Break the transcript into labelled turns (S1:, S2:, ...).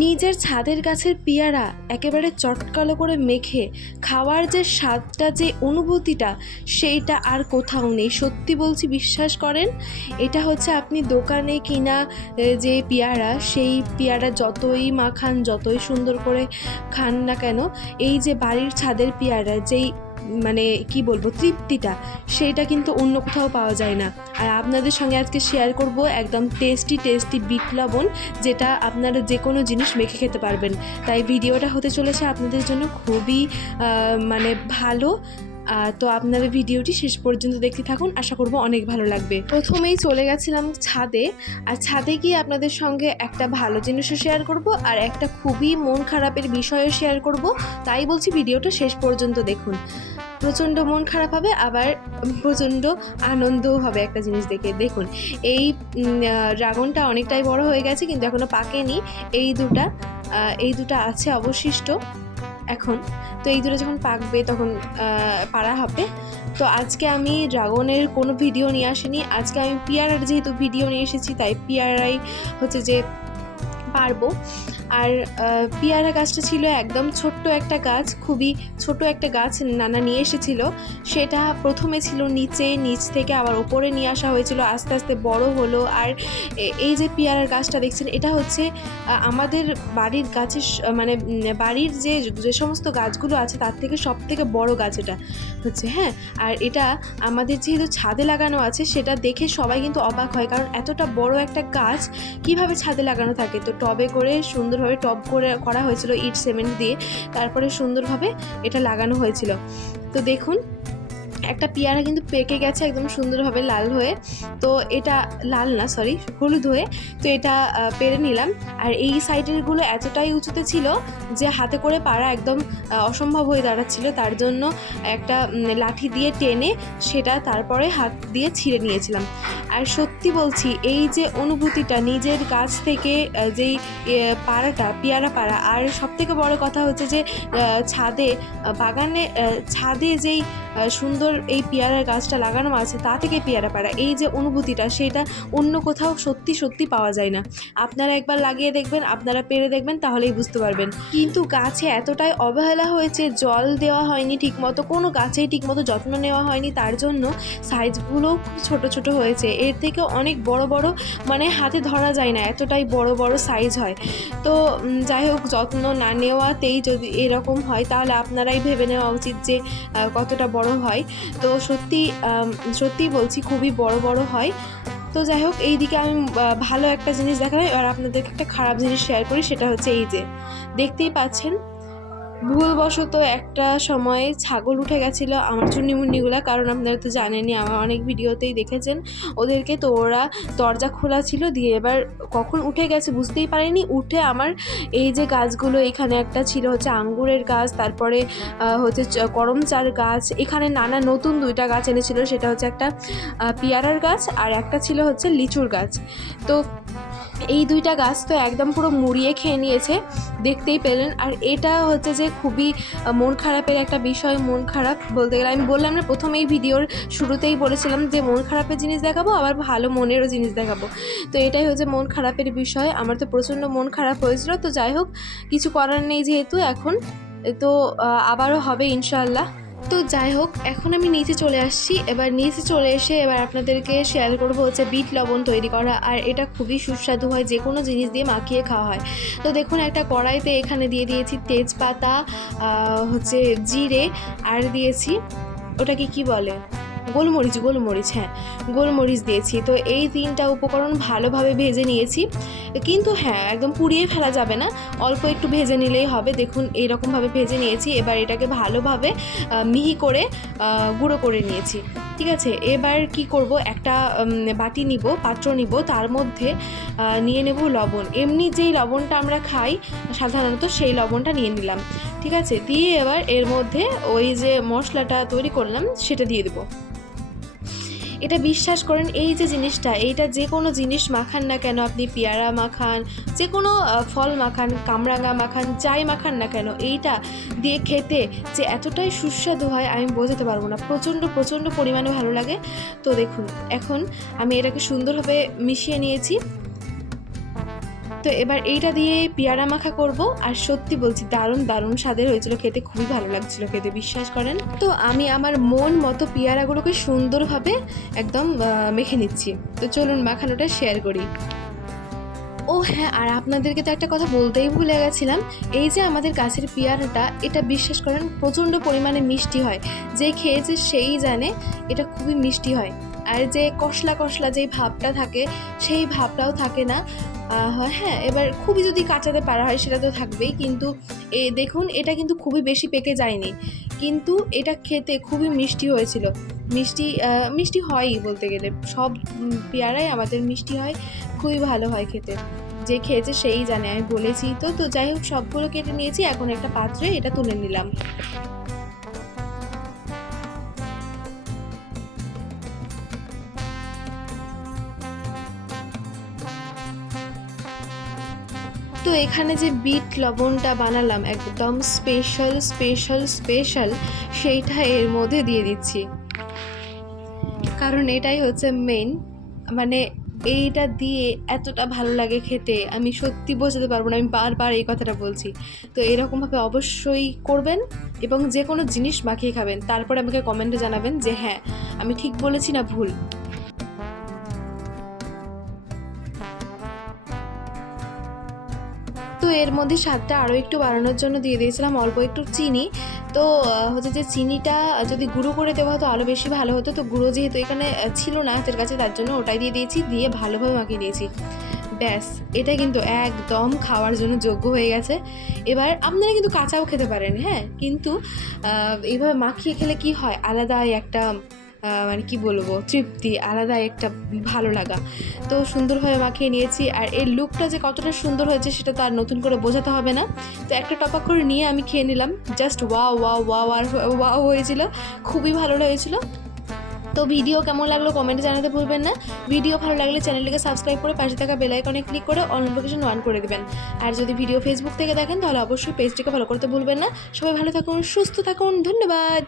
S1: নিজের ছাদের গাছের পেয়ারা একেবারে চটকালো করে মেখে খাওয়ার যে স্বাদটা, যে অনুভূতিটা, সেইটা আর কোথাও নেই। সত্যি বলছি, বিশ্বাস করেন, এটা হচ্ছে আপনি দোকানে কিনা যে পেয়ারা, সেই পেয়ারা যতই মাখান, যতই সুন্দর করে খান না কেন, এই যে বাড়ির ছাদের পেয়ারা, যেই মানে কি বলব, তৃপ্তিটা, সেইটা কিন্তু অন্য কোথাও পাওয়া যায় না। আর আপনাদের সঙ্গে আজকে শেয়ার করব একদম টেস্টি টেস্টি বিট লবণ, যেটা আপনারা যে কোনো জিনিস মেখে খেতে পারবেন। তাই ভিডিওটা হতে চলেছে আপনাদের জন্য খুবই মানে ভালো তো আপনারা ভিডিওটি শেষ পর্যন্ত দেখতে থাকুন। আশা করব অনেক ভালো লাগবে। প্রথমেই চলে গেছিলাম ছাদে। আর ছাদে গিয়ে আপনাদের সঙ্গে একটা ভালো জিনিসও শেয়ার করব আর একটা খুবই মন খারাপের বিষয়ও শেয়ার করব। তাই বলছি ভিডিওটা শেষ পর্যন্ত দেখুন। প্রচণ্ড মন খারাপ হবে, আবার প্রচণ্ড আনন্দও হবে একটা জিনিস দেখে। দেখুন, এই ড্রাগনটা অনেকটাই বড় হয়ে গেছে, কিন্তু এখনও পাকেনি। এই দুটা এই দুটা আছে অবশিষ্ট। এখন। তো এই দুটো যখন পাকবে তখন পাড়া হবে। তো আজকে আমি ড্রাগনের কোনো ভিডিও নিয়ে আসিনি। আজকে আমি পিয়ারার যেহেতু ভিডিও নিয়ে এসেছি, তাই পিয়ারাই হচ্ছে যে পারব। আর পেয়ারা গাছটা ছিল একদম ছোট্ট একটা গাছ, খুবই ছোট একটা গাছ নানা নিয়ে এসেছিল। সেটা প্রথমে ছিল নিচে, নিচ থেকে আবার ওপরে নিয়ে আসা হয়েছিল, আস্তে আস্তে বড় হলো। আর এই যে পেয়ারার গাছটা দেখছেন, এটা হচ্ছে আমাদের বাড়ির গাছের মানে বাড়ির যে যে সমস্ত গাছগুলো আছে, তার থেকে সব থেকে বড় গাছ এটা হচ্ছে হ্যাঁ? আর এটা আমাদের যেহেতু ছাদে লাগানো আছে, সেটা দেখে সবাই কিন্তু অবাক হয়। কারণ এতটা বড় একটা গাছ, কীভাবে ছাদে লাগানো থাকে? তো টবে করে সুন্দরভাবে টব করে করা হয়েছিল ইট সিমেন্ট দিয়ে। তারপরে সুন্দরভাবে এটা লাগানো হয়েছিল। তো দেখুন একটা পেয়ারা কিন্তু পেকে গেছে একদম সুন্দরভাবে লাল হয়ে। তো এটা লাল না সরি হলুদ হয়ে। তো এটা পেরে নিলাম। আর এই সাইডেরগুলো এতটাই উঁচুতে ছিল যে হাতে করে পাড়া একদম অসম্ভব হয়ে দাঁড়াচ্ছিল। তার জন্য একটা লাঠি দিয়ে টেনে সেটা তারপরে হাত দিয়ে ছিঁড়ে নিয়েছিলাম। আর সত্যি বলছি, এই যে অনুভূতিটা নিজের গাছ থেকে যেই পাড়াটা, পেয়ারা পাড়া, আর সবথেকে বড় কথা হচ্ছে যে ছাদে বাগানে ছাদে যেই সুন্দর এই পেয়ারার গাছটা লাগানো আছে, তা থেকে পেয়ারা পাড়া। এই যে অনুভূতিটা, সেটা অন্য কোথাও সত্যি সত্যি পাওয়া যায় না। আপনারা একবার লাগিয়ে দেখবেন, আপনারা পেরে দেখবেন, তাহলেই বুঝতে পারবেন। কিন্তু গাছে এতটাই অবহেলা হয়েছে, জল দেওয়া হয়নি ঠিকমতো, কোনো গাছেই ঠিকমতো যত্ন নেওয়া হয়নি, তার জন্য সাইজগুলো খুব ছোট ছোট হয়েছে। এর থেকে অনেক বড় বড় মানে হাতে ধরা যায় না, এতটাই বড় বড় সাইজ হয়। তো যাই হোক, যত্ন না নেওয়াতেই যদি এরকম হয়, তাহলে আপনারাই ভেবে নেওয়া উচিত যে কতটা বড় হয়। তো সত্যি সত্যি বলছি খুবই বড় বড় হয়। তো যাই হোক, এই দিকে আমি ভালো একটা জিনিস দেখালাম। আর আপনাদেরকে একটা খারাপ জিনিস শেয়ার করি, সেটা হচ্ছে এই যে, দেখতেই পাচ্ছেন ভুলবশত একটা সময়ে ছাগল উঠে গেছিল আমার চুন্নিমুন্নিগুলো কারণ আপনারা তো জানেনই, আমার অনেক ভিডিওতেই দেখেছেন। ওদেরকে তো ওরা দরজা খোলা ছিল, দিয়ে এবার কখন উঠে গেছে বুঝতেই পারিনি। উঠে আমার এই যে গাছগুলো, এখানে একটা ছিল হচ্ছে আঙ্গুরের গাছ, তারপরে হচ্ছে করমচার গাছ, এখানে নানা নতুন দুইটা গাছ এনেছিল, সেটা হচ্ছে একটা পেয়ারার গাছ আর একটা ছিল হচ্ছে লিচুর গাছ। তো এই দুইটা গাছ তো একদম পুরো মুড়িয়ে খেয়ে নিয়েছে, দেখতেই পেলেন। আর এটা হচ্ছে যে খুবই মন খারাপের একটা বিষয়, মন খারাপ বলতে গেলে। আমি বললাম না, প্রথম এই ভিডিওর শুরুতেই বলেছিলাম যে, মন খারাপের জিনিস দেখাবো, আবার ভালো মনেরও জিনিস দেখাবো। তো এটাই হচ্ছে মন খারাপের বিষয়। আমার তো প্রচণ্ড মন খারাপ হয়েছিল। তো যাই হোক, কিছু করার নেই যেহেতু এখন। তো আবারও হবে ইনশাল্লাহ তো যাই হোক, এখন আমি নিচে চলে আসছি। এবার নিচে চলে এসে এবার আপনাদেরকে শেয়ার করব হচ্ছে বিট লবণ তৈরি করা। আর এটা খুবই সুস্বাদু হয় যে কোনো জিনিস দিয়ে মাখিয়ে খাওয়া হয়। তো দেখুন, একটা কড়াইতে এখানে দিয়ে দিয়েছি তেজপাতা হচ্ছে জিরে, আর দিয়েছি, ওটাকে কি বলে? গোলমরিচ গোলমরিচ হ্যাঁ গোলমরিচ দিয়েছি। তো এই তিনটা উপকরণ ভালোভাবে ভেজে নিয়েছি। কিন্তু হ্যাঁ একদম পুড়িয়ে ফেলা যাবে না। অল্প একটু ভেজে নিলেই হবে। দেখুন, এইরকমভাবে ভেজে নিয়েছি। এবার এটাকে ভালোভাবে মিহি করে গুঁড়ো করে নিয়েছি। ঠিক আছে? এবার কি করব? একটা বাটি নিব, পাত্র নিব। তার মধ্যে নিয়ে নেব লবণ। এমনি যেই লবণটা আমরা খাই, সাধারণত সেই লবণটা নিয়ে নিলাম। ঠিক আছে? দিয়ে এবার এর মধ্যে ওই যে মশলাটা তৈরি করলাম, সেটা দিয়ে দেবো। এটা বিশ্বাস করেন, এই যে জিনিসটা, এইটা যে কোনো জিনিস মাখান না কেন, আপনি পেয়ারা মাখান, যে কোনো ফল মাখান, কামরাঙা মাখান, যাই মাখান না কেন, এইটা দিয়ে খেতে যে এতটাই সুস্বাদু হয়, আমি বোঝাতে পারব না। প্রচণ্ড প্রচণ্ড পরিমাণে ভালো লাগে। তো দেখুন, এখন আমি এটাকে সুন্দরভাবে মিশিয়ে নিয়েছি। তো এবার এইটা দিয়ে পেয়ারা মাখা করব। আর সত্যি বলছি, দারুণ দারুণ স্বাদের হয়েছিল খেতে, খুবই ভালো লাগছিল খেতে, বিশ্বাস করেন। তো আমি আমার মন মতো পেয়ারাগুলোকে সুন্দরভাবে একদম মেখে নিচ্ছি। তো চলুন মাখানোটা শেয়ার করি। ও হ্যাঁ আর আপনাদেরকে তো একটা কথা বলতেই ভুলে গেছিলাম। এই যে আমাদের গাছের পেয়ারাটা, এটা বিশ্বাস করেন প্রচণ্ড পরিমাণে মিষ্টি হয়। যে খেয়েছে সেই জানে এটা খুবই মিষ্টি হয়। আর যে কষলা কষলা যেই ভাবটা থাকে, সেই ভাবটাও থাকে না। হ্যাঁ এবার খুবই যদি কাঁচাতে পারা হয়, সেটা তো থাকবেই। কিন্তু এ দেখুন, এটা কিন্তু খুবই বেশি পেকে যায়নি। কিন্তু এটা খেতে খুবই মিষ্টি হয়েছিল। মিষ্টি মিষ্টি হয়ই বলতে গেলে। সব পেয়ারাই আমাদের মিষ্টি হয়। খুবই ভালো হয় খেতে। যে খেয়েছে সেই জানে, আমি বলেছি। তো তো যাই হোক, সবগুলো কেটে নিয়েছি। এখন একটা পাত্রে এটা তুলে নিলাম। তো এখানে যে বিট লবণটা বানালাম, একদম স্পেশাল স্পেশাল স্পেশাল সেইটা এর মধ্যে দিয়ে দিচ্ছি। কারণ এটাই হচ্ছে মেন মানে এইটা দিয়ে এতটা ভালো লাগে খেতে, আমি সত্যি বোঝাতে পারব না, আমি বারবার এই কথাটা বলছি। তো এরকমভাবে অবশ্যই করবেন এবং যে কোনো জিনিস মাখিয়ে খাবেন। তারপর আমাকে কমেন্টে জানাবেন যে হ্যাঁ আমি ঠিক বলেছি না ভুল। তো এর মধ্যে স্বাদটা আরও একটু বাড়ানোর জন্য দিয়ে দিয়েছিলাম, অল্প একটু চিনি। তো হচ্ছে যে চিনিটা যদি গুঁড়ো করে দেওয়া হতো আরও বেশি ভালো হতো। তো গুঁড়ো যেহেতু এখানে ছিল না হাতের কাছে, তার জন্য ওটাই দিয়ে দিয়েছি, দিয়ে ভালোভাবে মাখিয়ে দিয়েছি। ব্যাস, এটা কিন্তু একদম খাওয়ার জন্য যোগ্য হয়ে গেছে। এবার আপনারা কিন্তু কাঁচাও খেতে পারেন হ্যাঁ? কিন্তু এইভাবে মাখিয়ে খেলে কি হয়? আলাদাই একটা মানে কি বলব, তৃপ্তি, আলাদা একটা ভালো লাগা। তো সুন্দরভাবে মাখিয়ে নিয়েছি, আর এই লুকটা যে কতটা সুন্দর হয়েছে সেটা তো আর নতুন করে বোঝাতে হবে না। তো একটা টপাক করে নিয়ে আমি খেয়ে নিলাম জাস্ট ওয়াও ওয়া ওয়াও আর ওয়াও হয়েছিল, খুবই ভালো হয়েছিল তো ভিডিও কেমন লাগল কমেন্টে জানাতে ভুলবেন না। ভিডিও ভালো লাগলে চ্যানেলটিকে সাবস্ক্রাইব করে পাশে থাকা বেল আইকনে ক্লিক করে অল নোটিফিকেশন অন করে দেবেন। আর যদি ভিডিও ফেসবুক থেকে দেখেন, তাহলে অবশ্যই পেজটিকে ফলো করতে ভুলবেন না। সবাই ভালো থাকুন, সুস্থ থাকুন, ধন্যবাদ।